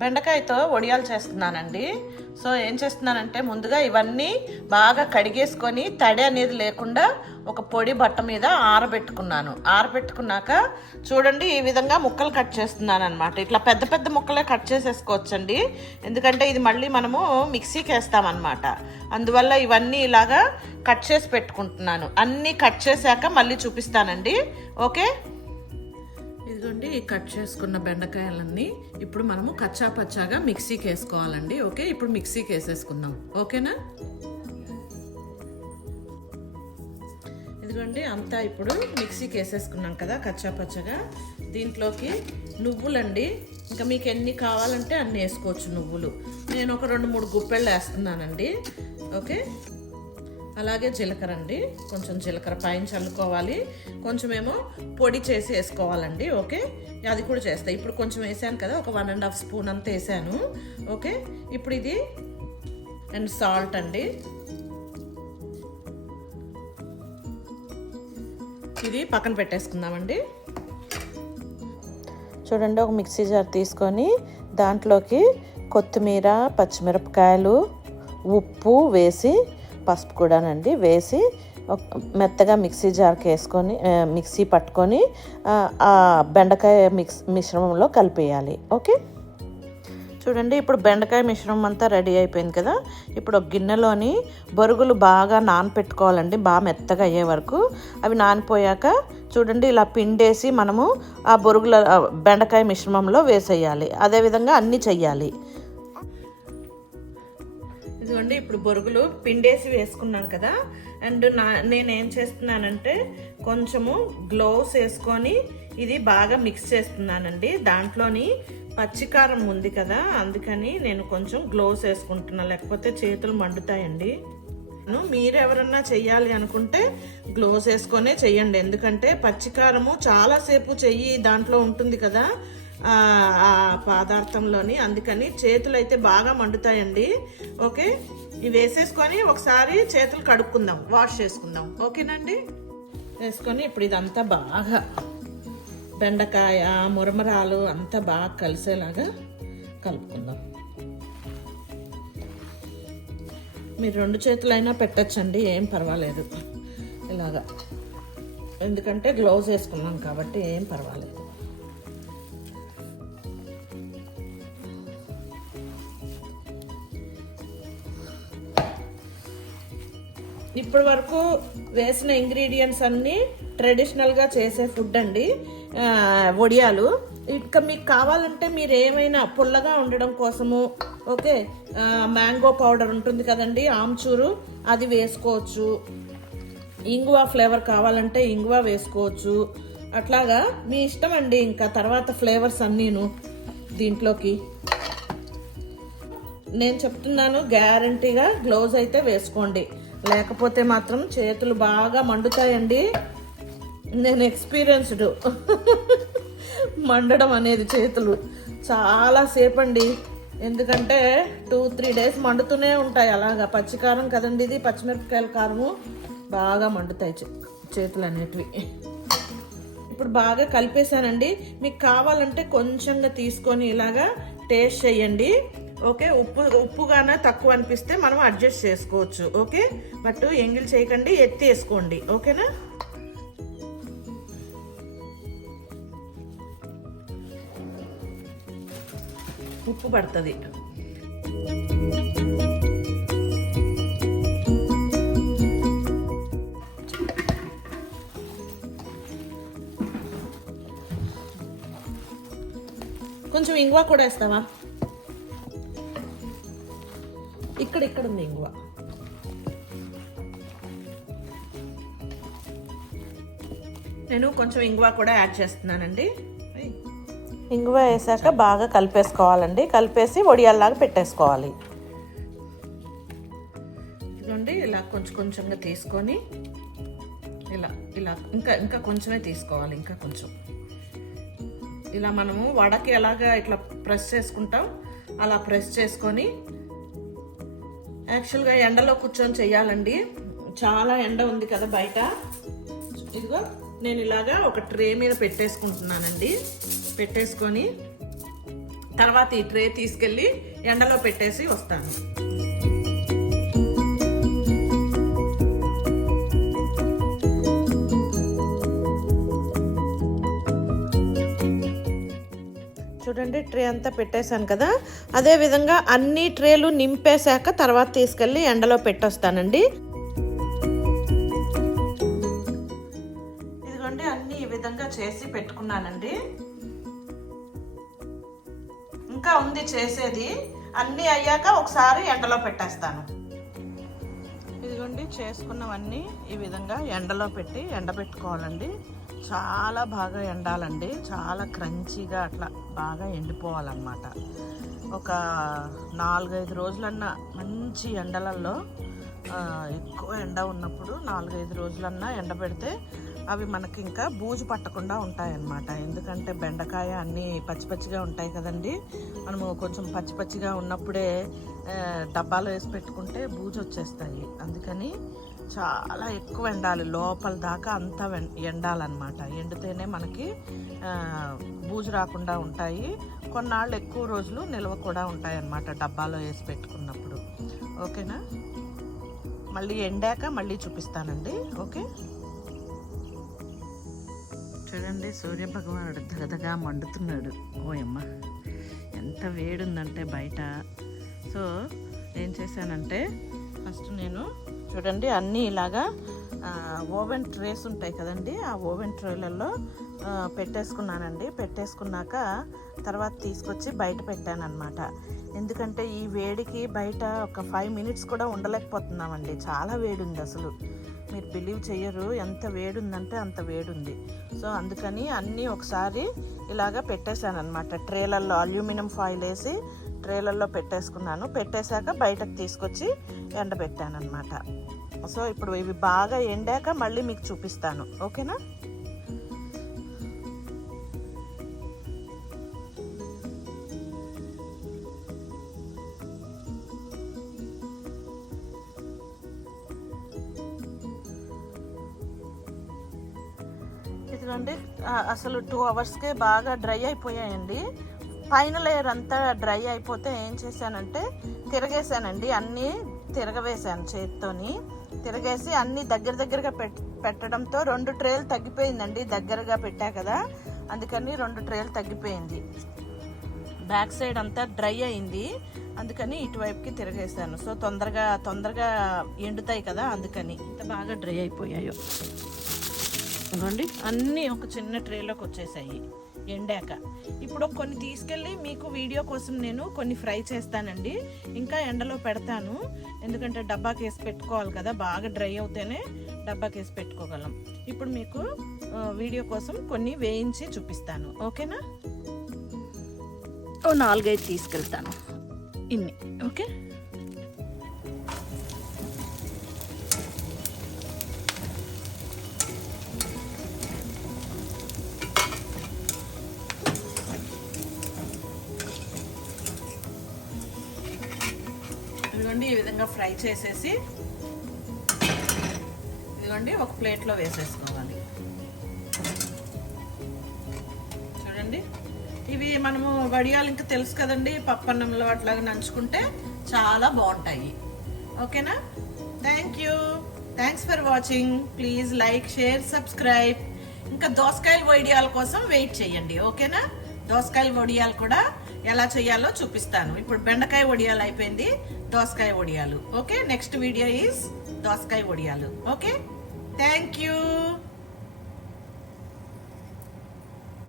బెండకాయతో వడియాలు చేస్తున్నానండి. సో ఏం చేస్తున్నానంటే ముందుగా ఇవన్నీ బాగా కడిగేసుకొని తడి అనేది లేకుండా ఒక పొడి బట్ట మీద ఆరబెట్టుకున్నాను. ఆరబెట్టుకున్నాక చూడండి ఈ విధంగా ముక్కలు కట్ చేస్తున్నాను అనమాట. ఇట్లా పెద్ద పెద్ద ముక్కలే కట్ చేసేసుకోవచ్చండి, ఎందుకంటే ఇది మళ్ళీ మనము మిక్సీకి వేస్తామన్నమాట. అందువల్ల ఇవన్నీ ఇలాగా కట్ చేసి పెట్టుకుంటున్నాను. అన్నీ కట్ చేశాక మళ్ళీ చూపిస్తానండి. ఓకే, ఇదిగోండి ఈ కట్ చేసుకున్న బెండకాయలన్నీ ఇప్పుడు మనము కచ్చా పచ్చాగా మిక్సీకి వేసుకోవాలండి. ఓకే, ఇప్పుడు మిక్సీకి వేసేసుకుందాం. ఓకేనా, ఇదిగోండి అంతా ఇప్పుడు మిక్సీకి వేసేసుకున్నాం కదా కచ్చా పచ్చగా. దీంట్లోకి నువ్వులండి, ఇంకా మీకు ఎన్ని కావాలంటే అన్ని వేసుకోవచ్చు నువ్వులు. నేను ఒక 2-3 గుప్పెళ్ళు వేస్తున్నానండి. ఓకే, అలాగే జీలకర్ర అండి, కొంచెం జీలకర్ర పైన చల్లుకోవాలి, కొంచెమేమో పొడి చేసి వేసుకోవాలండి. ఓకే, అది కూడా చేస్తాను. ఇప్పుడు కొంచెం వేసాను కదా, ఒక 1.5 స్పూన్ అంతా వేసాను. ఓకే, ఇప్పుడు ఇది అండ్ సాల్ట్ అండి, ఇది పక్కన పెట్టేసుకుందామండి. చూడండి ఒక మిక్సీ జార్ తీసుకొని దాంట్లోకి కొత్తిమీర, పచ్చిమిరపకాయలు, ఉప్పు వేసి, పసుపు కూడానండి వేసి మెత్తగా మిక్సీ జార్కి వేసుకొని మిక్సీ పట్టుకొని ఆ బెండకాయ మిశ్రమంలో కలిపేయాలి. ఓకే, చూడండి ఇప్పుడు బెండకాయ మిశ్రమం అంతా రెడీ అయిపోయింది కదా. ఇప్పుడు ఒక గిన్నెలోని బొరుగులు బాగా నానపెట్టుకోవాలండి, బాగా మెత్తగా అయ్యే వరకు. అవి నానిపోయాక చూడండి ఇలా పిండేసి మనము ఆ బొరుగుల బెండకాయ మిశ్రమంలో వేసేయాలి. అదేవిధంగా అన్నీ చెయ్యాలి. ఇదిగోండి ఇప్పుడు బొరుగులు పిండేసి వేసుకున్నాం కదా. అండ్ నేనేం చేస్తున్నానంటే కొంచెము గ్లోవ్స్ వేసుకొని ఇది బాగా మిక్స్ చేస్తున్నానండి. దాంట్లోని పచ్చికారం ఉంది కదా, అందుకని నేను కొంచెం గ్లోవ్స్ వేసుకుంటున్నా, లేకపోతే చేతులు మండుతాయండి. మీరు ఎవరన్నా చెయ్యాలి అనుకుంటే గ్లోవ్స్ వేసుకొనే చెయ్యండి, ఎందుకంటే పచ్చికారము చాలాసేపు చెయ్యి దాంట్లో ఉంటుంది కదా ఆ పదార్థంలోని, అందుకని చేతులు అయితే బాగా మండుతాయండి. ఓకే, ఇవి వేసేసుకొని ఒకసారి చేతులు కడుక్కుందాం, వాష్ చేసుకుందాం. ఓకేనండి, వేసుకొని ఇప్పుడు ఇదంతా బాగా బెండకాయ మురమరాలు అంతా బాగా కలిసేలాగా కలుపుకుందాం. మీరు 2 చేతులైనా పెట్టచ్చండి, ఏం పర్వాలేదు ఇలాగా, ఎందుకంటే గ్లౌజ్ వేసుకున్నాం కాబట్టి ఏం పర్వాలేదు. ఇప్పటి వరకు వేసిన ఇంగ్రీడియంట్స్ అన్నీ ట్రెడిషనల్గా చేసే ఫుడ్ అండి, వడియాలు. ఇంకా మీకు కావాలంటే మీరు ఏమైనా పుల్లగా ఉండడం కోసము ఓకే మ్యాంగో పౌడర్ ఉంటుంది కదండి, ఆమ్చూరు, అది వేసుకోవచ్చు. ఇంగువ ఫ్లేవర్ కావాలంటే ఇంగువ వేసుకోవచ్చు. అట్లాగా మీ ఇష్టం అండి. ఇంకా తర్వాత ఫ్లేవర్స్ అన్నీను దీంట్లోకి నేను చెప్తున్నాను, గ్యారంటీగా గ్లౌజ్ అయితే వేసుకోండి, లేకపోతే మాత్రం చేతులు బాగా మండుతాయండి. నేను ఎక్స్పీరియన్స్డ్ మండడం అనేది చేతులు చాలా సేపు అండి, ఎందుకంటే 2-3 డేస్ మండుతూనే ఉంటాయి. అలాగా పచ్చికారం కదండి ఇది, పచ్చిమిరపకాయల కారము, బాగా మండుతాయి చేతులు అనేటివి. ఇప్పుడు బాగా కలిపేశానండి. మీకు కావాలంటే కొంచెంగా తీసుకొని ఇలాగా టేస్ట్ చేయండి. ఓకే, ఉప్పుగానే తక్కువ అనిపిస్తే మనం అడ్జస్ట్ చేసుకోవచ్చు. ఓకే, బట్ ఎంగిల్ చేయకండి, ఎత్తి వేసుకోండి. ఓకేనా, ఉప్పు పడుతుంది. కొంచెం ఇంగువ కూడా వేస్తావా? ఇక్కడ ఉంది ఇంగువ. నేను కొంచెం ఇంగువ కూడా యాడ్ చేస్తున్నానండి. ఇంగువ వేసాక బాగా కలిపేసుకోవాలండి, కలిపేసి వడియాల్లాగా పెట్టేసుకోవాలి. ఇదిగోండి ఇలా కొంచెంగా తీసుకొని ఇలా ఇంకా కొంచెమే తీసుకోవాలి, ఇంకా కొంచెం. ఇలా మనము వడకి ఎలాగా ఇట్లా ప్రెస్ చేసుకుంటాం అలా ప్రెస్ చేసుకొని, యాక్చువల్గా ఎండలో కూర్చొని చెయ్యాలండి, చాలా ఎండ ఉంది కదా బయట. ఇదిగో నేను ఇలాగా ఒక ట్రే మీద పెట్టేసుకుంటున్నానండి. పెట్టేసుకొని తర్వాత ఈ ట్రే తీసుకెళ్ళి ఎండలో పెట్టేసి వస్తాను. చూడండి, ట్రే అంతా పెట్టేశాను కదా. అదే విధంగా అన్ని ట్రేలు నింపేశాక తర్వాత తీసుకెళ్ళి ఎండలో పెట్టొస్తానండి. ఇదిగోండి, అన్ని ఈ విధంగా చేసి పెట్టుకున్నానండి. ఇంకా ఉంది చేసేది. అన్నీ అయ్యాక ఒకసారి ఎండలో పెట్టేస్తాను. ఇదిగోండి, చేసుకున్నవన్నీ ఈ విధంగా ఎండలో పెట్టి ఎండబెట్టుకోవాలండి. చాలా బాగా ఎండాలండి, చాలా క్రంచీగా అట్లా బాగా ఎండిపోవాలన్నమాట. ఒక 4-5 రోజులన్నా మంచి ఎండలలో, ఎక్కువ ఎండ ఉన్నప్పుడు 4-5 రోజులన్నా ఎండబెడితే అవి మనకి ఇంకా బూజు పట్టకుండా ఉంటాయన్నమాట. ఎందుకంటే బెండకాయ అన్నీ పచ్చి పచ్చిగా ఉంటాయి కదండి. మనము కొంచెం పచ్చి పచ్చిగా ఉన్నప్పుడే డబ్బాలో వేసి పెట్టుకుంటే బూజు వచ్చేస్తాయి. అందుకని చాలా ఎక్కువ ఎండాలి, లోపల దాకా అంతా ఎండాలన్నమాట. ఎండితేనే మనకి బూజు రాకుండా ఉంటాయి. కొన్నాళ్ళు ఎక్కువ రోజులు నిల్వ కూడా ఉంటాయి అన్నమాట డబ్బాలో వేసి పెట్టుకున్నప్పుడు. ఓకేనా? మళ్ళీ ఎండాక మళ్ళీ చూపిస్తానండి. ఓకే, చూడండి, సూర్యభగవానుడు దగదగా మండుతున్నాడు. ఓయమ్మ, ఎంత వేడుందంటే బయట. సో ఏం చేశానంటే, ఫస్ట్ నేను చూడండి అన్నీ ఇలాగా ఓవెన్ ట్రేస్ ఉంటాయి కదండి, ఆ ఓవెన్ ట్రేలలో పెట్టేసుకున్నానండి. పెట్టేసుకున్నాక తర్వాత తీసుకొచ్చి బయట పెట్టానన్నమాట. ఎందుకంటే ఈ వేడికి బయట ఒక 5 మినిట్స్ కూడా ఉండలేకపోతున్నామండి. చాలా వేడి ఉంది అసలు. మీరు బిలీవ్ చెయ్యరు ఎంత వేడి ఉందంటే అంత వేడి ఉంది. సో అందుకని అన్నీ ఒకసారి ఇలాగా పెట్టేశాను అనమాట. ట్రేలల్లో అల్యూమినియం ఫాయిల్ వేసి ట్రేలల్లో పెట్టేసుకున్నాను. పెట్టేశాక బయటకు తీసుకొచ్చి ఎండబెట్టాను అనమాట. సో ఇప్పుడు ఇవి బాగా ఎండాక మళ్ళీ మీకు చూపిస్తాను. ఓకేనా? ఇదిగోండి, అసలు 2 అవర్స్కే బాగా డ్రై అయిపోయాయండి. పైన లేయర్ అంతా డ్రై అయిపోతే ఏం చేశానంటే తిరగేసానండి. అన్నీ తిరగవేసాను, చేత్తోని తిరగేసి అన్నీ దగ్గరగా పెట్టడంతో 2 ట్రేలు తగ్గిపోయిందండి. దగ్గరగా పెట్టా కదా, అందుకని 2 ట్రేలు తగ్గిపోయింది. బ్యాక్ సైడ్ అంతా డ్రై అయింది, అందుకని ఇటువైపుకి తిరగేసాను. సో తొందరగా ఎండుతాయి కదా, అందుకని ఇంత బాగా డ్రై అయిపోయాయో. ఇదిగోండి, అన్నీ ఒక చిన్న ట్రేలోకి వచ్చేసాయి ఎండాక. ఇప్పుడు కొన్ని తీసుకెళ్ళి మీకు వీడియో కోసం నేను కొన్ని ఫ్రై చేస్తానండి. ఇంకా ఎండలో పెడతాను, ఎందుకంటే డబ్బాకి వేసి పెట్టుకోవాలి కదా. బాగా డ్రై అవుతేనే డబ్బాకి వేసి పెట్టుకోగలం. ఇప్పుడు మీకు వీడియో కోసం కొన్ని వేయించి చూపిస్తాను. ఓకేనా? 4-5 తీసుకెళ్తాను, ఇన్ని. ఓకే, ఇదిగోండి ఈ విధంగా ఫ్రై చేసేసి ఇదిగోండి ఒక ప్లేట్లో వేసేసుకోవాలి. చూడండి, ఇవి మనము వడియాలు ఇంకా తెలుసు కదండి, పప్పన్నంలో అట్లాగా నంచుకుంటే చాలా బాగుంటాయి. ఓకేనా? Thanks for watching. Please like, share, subscribe. ఇంకా దోసకాయల వడియాల కోసం వెయిట్ చేయండి. ఓకేనా? దోసకాయల వడియాలు కూడా ఎలా చేయాలో చూపిస్తాను. ఇప్పుడు బెండకాయ వడియాలు అయిపోయింది, దోసకాయ వడియాలు. ఓకే, నెక్స్ట్ వీడియో ఈజ్ దోసకాయ వడియాలు. Okay, thank you.